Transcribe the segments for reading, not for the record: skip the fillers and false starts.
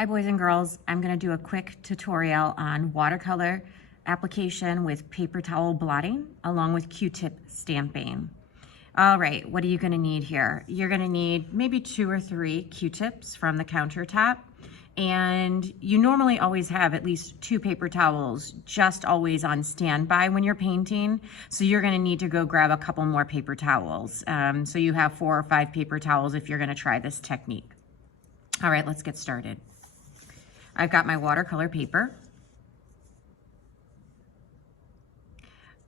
Hi boys and girls, I'm going to do a quick tutorial on watercolor application with paper towel blotting along with Q-tip stamping. All right, what are you going to need here? You're going to need maybe 2 or 3 Q-tips from the countertop, and you normally always have at least 2 paper towels just always on standby when you're painting, so you're going to need to go grab a couple more paper towels. So you have 4 or 5 paper towels if you're going to try this technique. All right, let's get started. I've got my watercolor paper,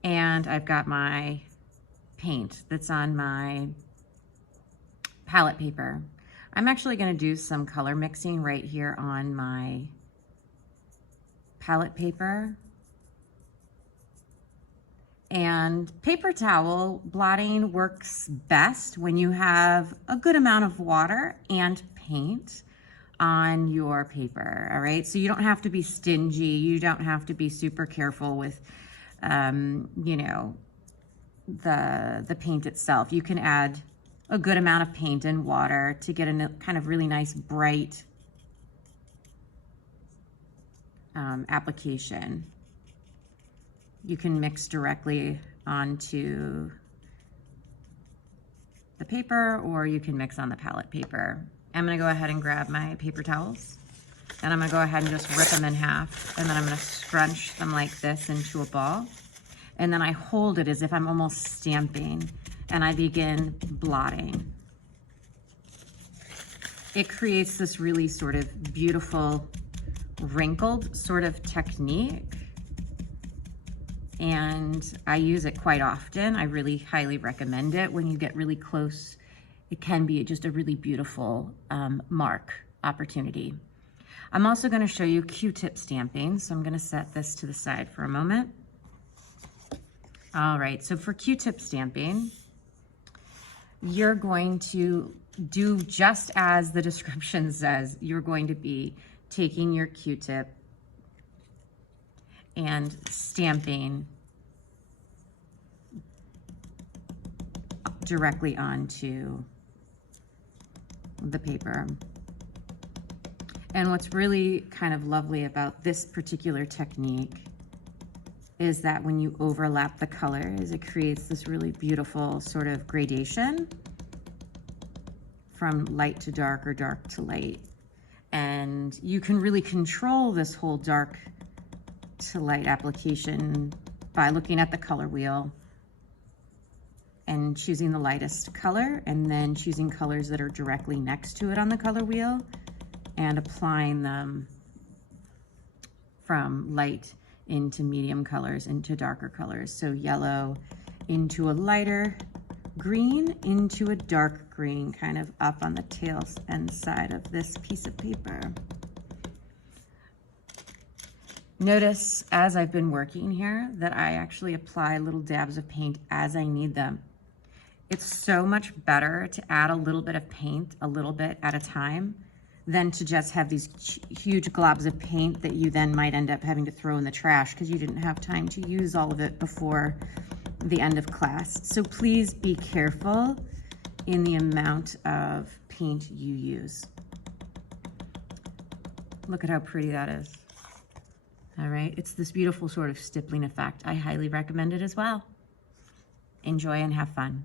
and I've got my paint that's on my palette paper. I'm actually going to do some color mixing right here on my palette paper. And paper towel blotting works best when you have a good amount of water and paint on your paper. All right, so you don't have to be stingy, you don't have to be super careful with you know, the paint itself. You can add a good amount of paint and water to get a kind of really nice bright application. You can mix directly onto the paper, or you can mix on the palette paper. I'm gonna go ahead and grab my paper towels, and I'm gonna go ahead and just rip them in half, and then I'm gonna scrunch them like this into a ball, and then I hold it as if I'm almost stamping, and I begin blotting. It creates this really sort of beautiful wrinkled sort of technique, and I use it quite often. I really highly recommend it. When you get really close, it can be just a really beautiful mark opportunity. I'm also going to show you Q-tip stamping, so I'm going to set this to the side for a moment. All right, so for Q-tip stamping, you're going to do just as the description says. You're going to be taking your Q-tip and stamping directly onto the paper. And what's really kind of lovely about this particular technique is that when you overlap the colors, it creates this really beautiful sort of gradation from light to dark or dark to light. And you can really control this whole dark to light application by looking at the color wheel and choosing the lightest color, and then choosing colors that are directly next to it on the color wheel and applying them from light into medium colors into darker colors. So yellow into a lighter green into a dark green, kind of up on the tail end side of this piece of paper. Notice as I've been working here that I actually apply little dabs of paint as I need them. It's so much better to add a little bit of paint a little bit at a time than to just have these huge globs of paint that you then might end up having to throw in the trash because you didn't have time to use all of it before the end of class. So please be careful in the amount of paint you use. Look at how pretty that is. All right, it's this beautiful sort of stippling effect. I highly recommend it as well. Enjoy and have fun.